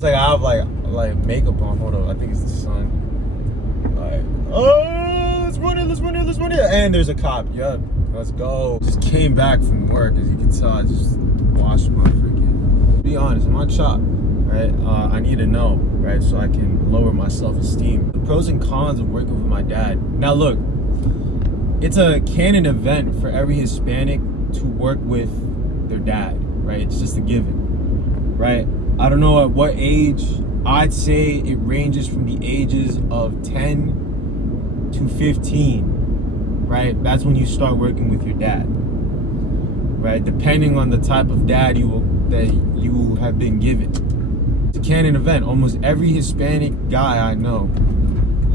It's like I have like makeup on. Hold on, I think it's the sun. Like, oh, let's run it, let's run it, let's run it. And there's a cop. Yep, let's go. Just came back from work, as you can tell. I just washed my freaking. Be honest, I'm on chop, right? I need to know, right, so I can lower my self-esteem. The pros and cons of working with my dad. Now look, it's a canon event for every Hispanic to work with their dad, right? It's just a given, right? I don't know at what age. I'd say it ranges from the ages of 10 to 15, right? That's when you start working with your dad, right? Depending on the type of dad that you have been given. It's a canon event. Almost every Hispanic guy I know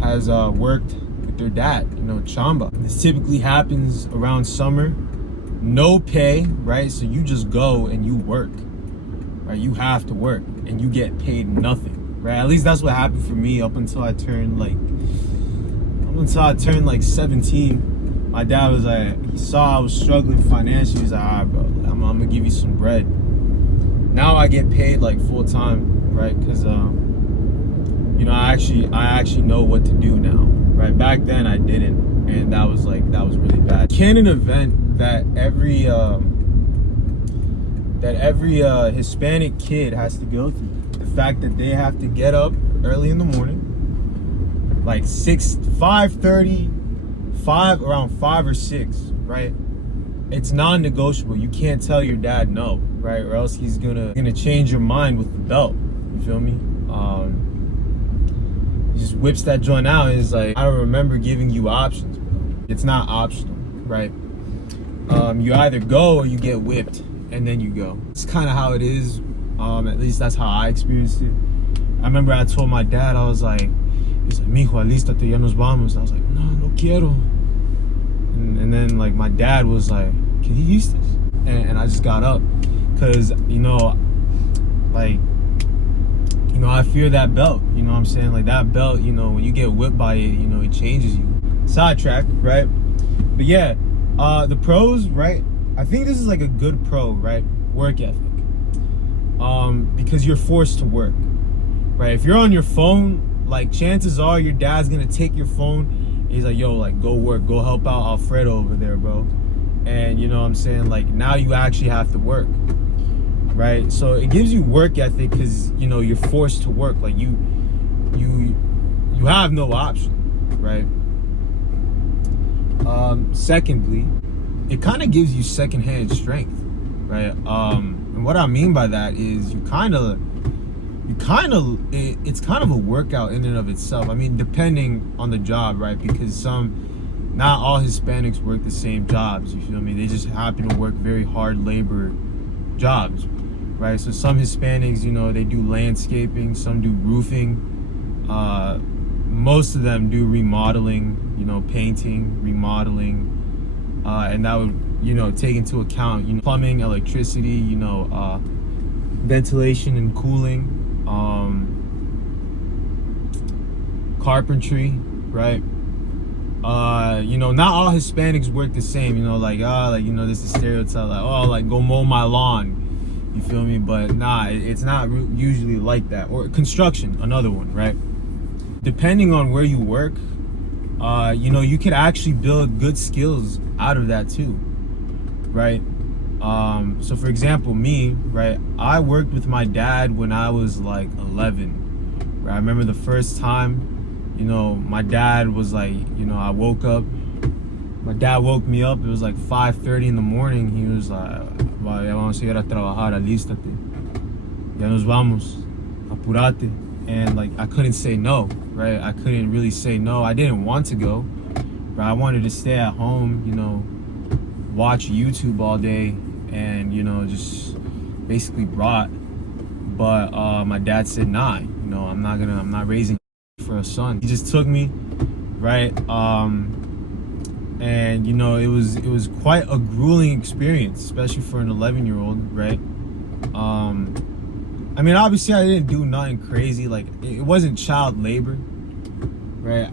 has worked with their dad, chamba. This typically happens around summer. No pay, right? So you just go and you work, right? You have to work and you get paid nothing, right? At least that's what happened for me up until I turned like 17. My dad was like, he saw I was struggling financially. He's like, all right, bro, I'm gonna give you some bread. Now I get paid like full time, right? Because I actually know what to do now, right? Back then I didn't, and that was really bad. Canon event that every Hispanic kid has to go through. The fact that they have to get up early in the morning, like 5:30, around 5 or 6, right? It's non-negotiable. You can't tell your dad no, right? Or else he's gonna change your mind with the belt. You feel me? He just whips that joint out and is like, I don't remember giving you options, bro. It's not optional, right? You either go or you get whipped, and then you go. It's kind of how it is. At least that's how I experienced it. I remember I told my dad, I was like, he's like, mijo, alístate, ya nos vamos. I was like, no quiero. And then like my dad was like, can you use this? And I just got up, cause I fear that belt. You know what I'm saying? Like that belt, when you get whipped by it, it changes you. Sidetrack, right? But yeah, the pros, right? I think this is like a good pro, right? Work ethic. Because you're forced to work, right? If you're on your phone, like chances are your dad's gonna take your phone. He's like, yo, like go work, go help out Alfredo over there, bro. And you know what I'm saying? Like now you actually have to work, right? So it gives you work ethic because you're forced to work. Like you have no option, right? Secondly, it kind of gives you secondhand strength, right? And what I mean by that is it's kind of a workout in and of itself. I mean, depending on the job, right? Because not all Hispanics work the same jobs, you feel me? They just happen to work very hard labor jobs, right? So some Hispanics, they do landscaping, some do roofing, most of them do remodeling, painting, remodeling, and that would, take into account, plumbing, electricity, ventilation and cooling, carpentry, right? Not all Hispanics work the same, this is stereotype, like go mow my lawn, you feel me? But nah, it's not usually like that. Or construction, another one, right? Depending on where you work, you could actually build good skills out of that too, right? So for example, me, right, I worked with my dad when I was like 11, right? I remember the first time, my dad was like, I woke up, my dad woke me up, it was like 5:30 in the morning. He was like, ya vamos a ir a trabajar, alístate, ya nos vamos, apurate. And like I couldn't say no, right? I couldn't really say no. I didn't want to go, but I wanted to stay at home, watch YouTube all day and just basically rot. But my dad said, nah, I'm not raising for a son. He just took me, right? And it was quite a grueling experience, especially for an 11-year-old, right? I mean, obviously I didn't do nothing crazy. Like it wasn't child labor, right?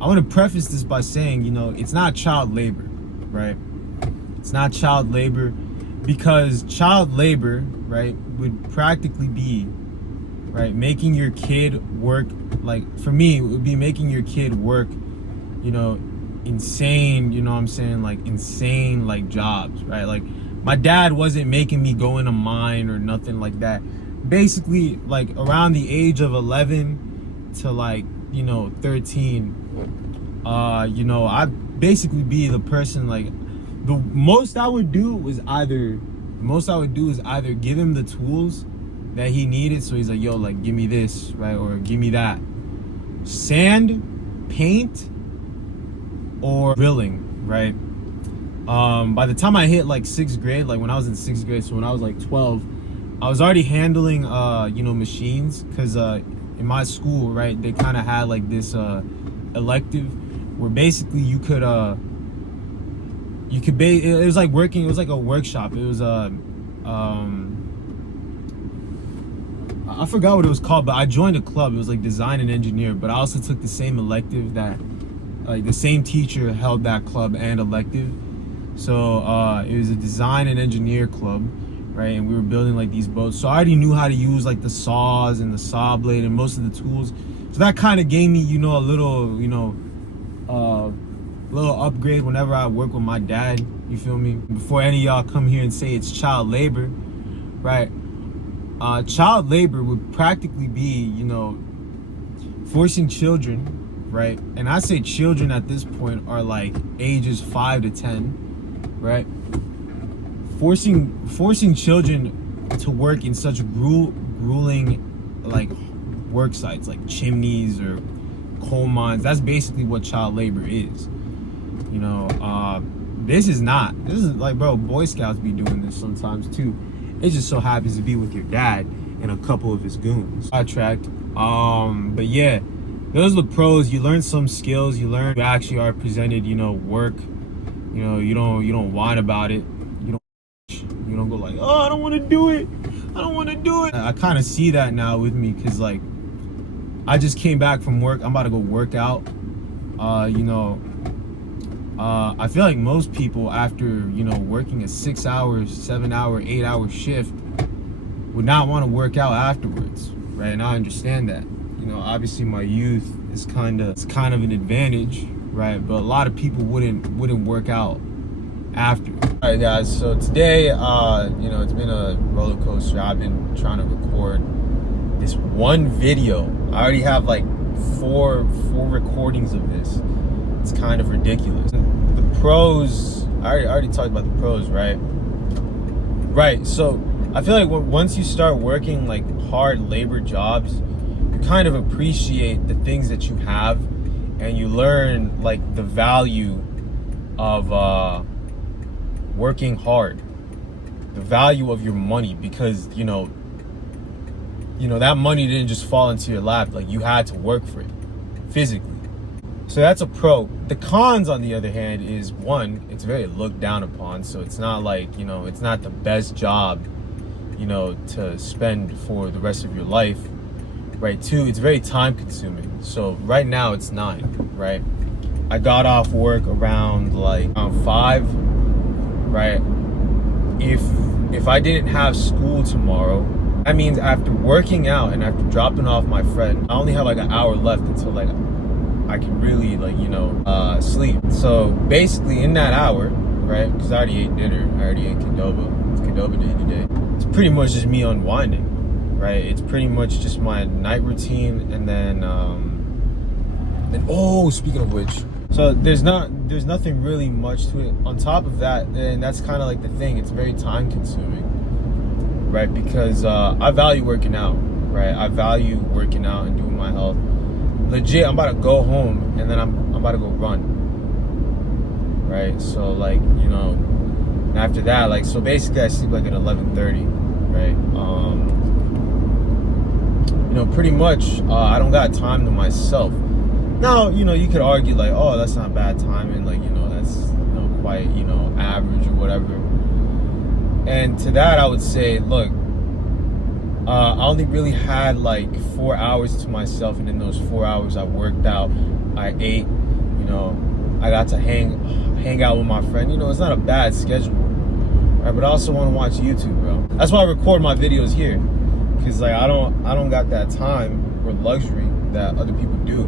I want to preface this by saying, it's not child labor, right? It's not child labor because child labor, right, would practically be right? Making your kid work, like for me, it would be making your kid work, you know, insane, you know what I'm saying, like insane like jobs, right? Like my dad wasn't making me go in a mine or nothing like that. Basically, like around the age of 11 to like, you know, 13, you know, I'd basically be the person, like the most I would do is either give him the tools that he needed. So he's like, yo, like give me this, right? Or give me that. Sand, paint, or drilling, right? By the time I hit like 6th grade, like when I was in 6th grade, so when I was like 12, I was already handling you know, machines, because in my school, right, they kind of had like this elective where basically you could it was like working, it was like a workshop. It was I forgot what it was called, but I joined a club. It was like design and engineer, but I also took the same elective that like the same teacher held that club and elective. So it was a design and engineer club, right? And we were building like these boats. So I already knew how to use like the saws and the saw blade and most of the tools. So that kind of gave me, you know, a little, you know, little upgrade whenever I work with my dad. You feel me? Before any of y'all come here and say it's child labor, right? Child labor would practically be, you know, forcing children, right? And I say children at this point are like ages 5 to 10, right? Forcing children to work in such grueling like work sites like chimneys or coal mines. That's basically what child labor is. You know, this is like, bro, Boy Scouts be doing this sometimes too. It just so happens to be with your dad and a couple of his goons. Sidetracked. But yeah, those are the pros. You learn some skills. You actually are presented, you know, work. You know, you don't whine about it. You don't go like, oh, I don't want to do it. I don't want to do it. I kind of see that now with me, because like I just came back from work. I'm about to go work out. You know, I feel like most people after, you know, working a 6 hour, 7 hour, 8 hour shift would not want to work out afterwards, right? And I understand that. You know, obviously my youth is kind of an advantage, right? But a lot of people wouldn't work out after. All right, guys. So today, you know, it's been a roller coaster. I've been trying to record this one video. I already have like four recordings of this. It's kind of ridiculous. The pros, I already talked about the pros, right? Right. So I feel like once you start working like hard labor jobs, you kind of appreciate the things that you have, and you learn like the value of working hard, the value of your money, because you know that money didn't just fall into your lap. Like, you had to work for it physically. So that's a pro. The cons, on the other hand, is one, it's very looked down upon. So it's not like, you know, it's not the best job, you know, to spend for the rest of your life, right? Two, it's very time consuming. So right now it's 9, right? I got off work around 5, right? If I didn't have school tomorrow, that means after working out and after dropping off my friend, I only have like an hour left until like I can really sleep. So basically in that hour, right? Because I already ate dinner, I already ate Qdoba. It's Qdoba day today. It's pretty much just me unwinding, right? It's pretty much just my night routine, and then oh, speaking of which, so there's nothing really much to it. On top of that, and that's kind of like the thing, it's very time consuming, right? Because I value working out, right? I value working out and doing my health. Legit, I'm about to go home and then I'm about to go run, right? So like, you know, after that, like, so basically I sleep like at 11:30, right? You know, pretty much I don't got time to myself. Now, you know, you could argue like, oh, that's not bad timing, like, you know, that's, you know, quite, you know, average or whatever. And to that I would say, look, I only really had like 4 hours to myself, and in those 4 hours I worked out, I ate, you know, I got to hang out with my friend. You know, it's not a bad schedule, right? But I also want to watch YouTube, bro. That's why I record my videos here, because like I don't got that time or luxury that other people do,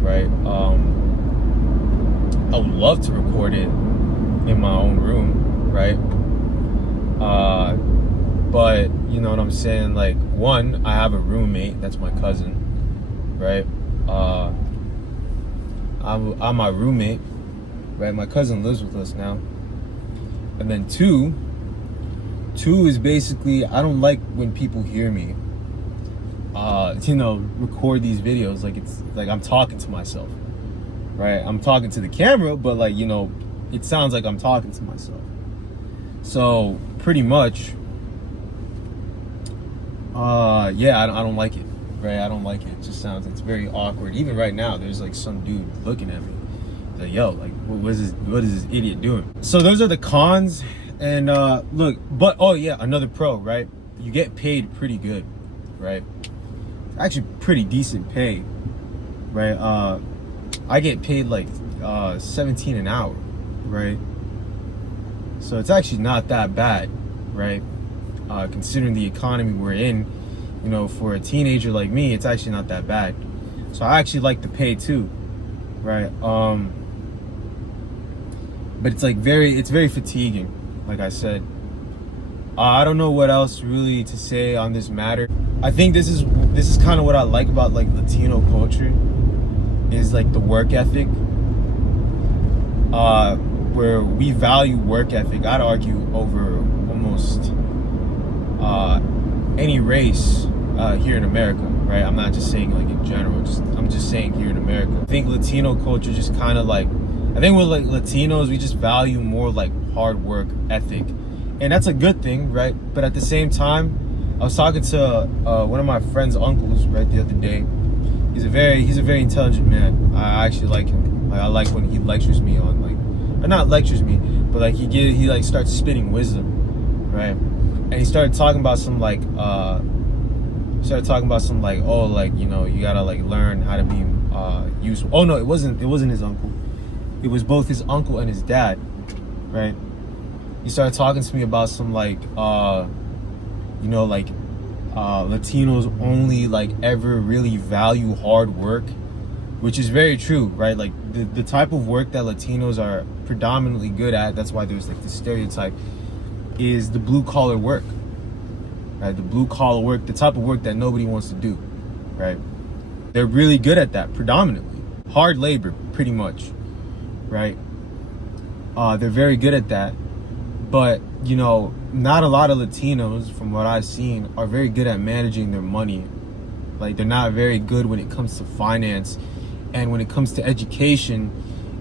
right? I would love to record it in my own room, right? But you know what I'm saying? Like, one, I have a roommate, that's my cousin, right? I'm my roommate, right? My cousin lives with us now. And then two is basically, I don't like when people hear me, you know, record these videos like it's like I'm talking to myself, right? I'm talking to the camera, but like, you know, it sounds like I'm talking to myself. So pretty much, yeah, I don't like it, right? I don't like it. It just sounds, it's very awkward. Even right now, there's like some dude looking at me. Like, yo, like, what is this idiot doing? So those are the cons. And look, but oh yeah, another pro, right? You get paid pretty good, right? Actually, pretty decent pay, right? I get paid like 17 an hour, right? So it's actually not that bad, right? Considering the economy we're in, you know, for a teenager like me, it's actually not that bad. So I actually like the pay too, right? But it's like it's very fatiguing, like I said. I don't know what else really to say on this matter. I think this is kind of what I like about like Latino culture, is like the work ethic. Where we value work ethic, I'd argue, over almost any race here in America, right? I'm not just saying like in general, I'm just saying here in America. I think Latino culture just kind of like, I think with like Latinos, we just value more like hard work ethic. And that's a good thing, right? But at the same time, I was talking to one of my friend's uncles, right, the other day. He's a very intelligent man. I actually like him. Like, I like when he lectures me on like, or not lectures me, but like he like starts spitting wisdom, right? And he started talking about some like oh, like, you know, you gotta like learn how to be useful. Oh no, it wasn't his uncle. It was both his uncle and his dad, right? He started talking to me about some like you know, like Latinos only like ever really value hard work, which is very true, right? Like the type of work that Latinos are predominantly good at, that's why there's like this stereotype, is the blue collar work, right? The blue collar work, the type of work that nobody wants to do, right? They're really good at that, predominantly. Hard labor, pretty much, right? They're very good at that. But, you know, not a lot of Latinos, from what I've seen, are very good at managing their money. Like, they're not very good when it comes to finance. And when it comes to education,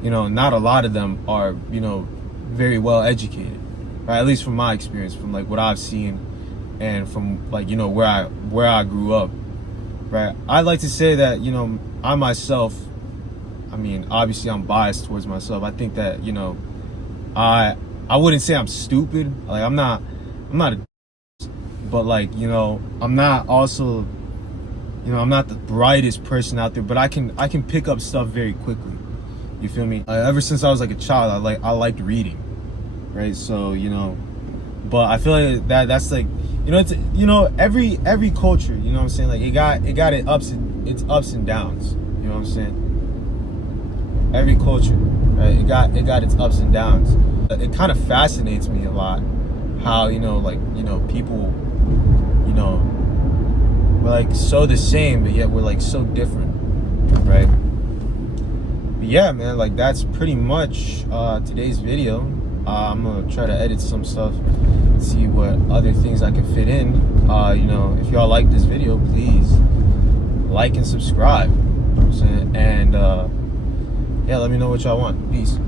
you know, not a lot of them are, you know, very well educated. Right? At least from my experience, from like what I've seen, and from like, you know, where I grew up. Right? I like to say that, you know, I myself, I mean, obviously I'm biased towards myself. I think that, you know, I wouldn't say I'm stupid. Like, I'm not a, but like, you know, I'm not also, you know, I'm not the brightest person out there, but I can pick up stuff very quickly. You feel me? Ever since I was like a child, I liked reading, right? So, you know, but I feel like that's like, you know, it's, you know, every culture, you know what I'm saying? Like it got its ups and downs. You know what I'm saying? Every culture, right? It got its ups and downs. It kind of fascinates me a lot how, you know, like, you know, people, you know, we're like so the same, but yet we're like so different, right? But yeah, man, like that's pretty much today's video. I'm gonna try to edit some stuff, see what other things I can fit in. You know, if y'all like this video, please like and subscribe. You know what I'm saying? And yeah, let me know what y'all want. Peace.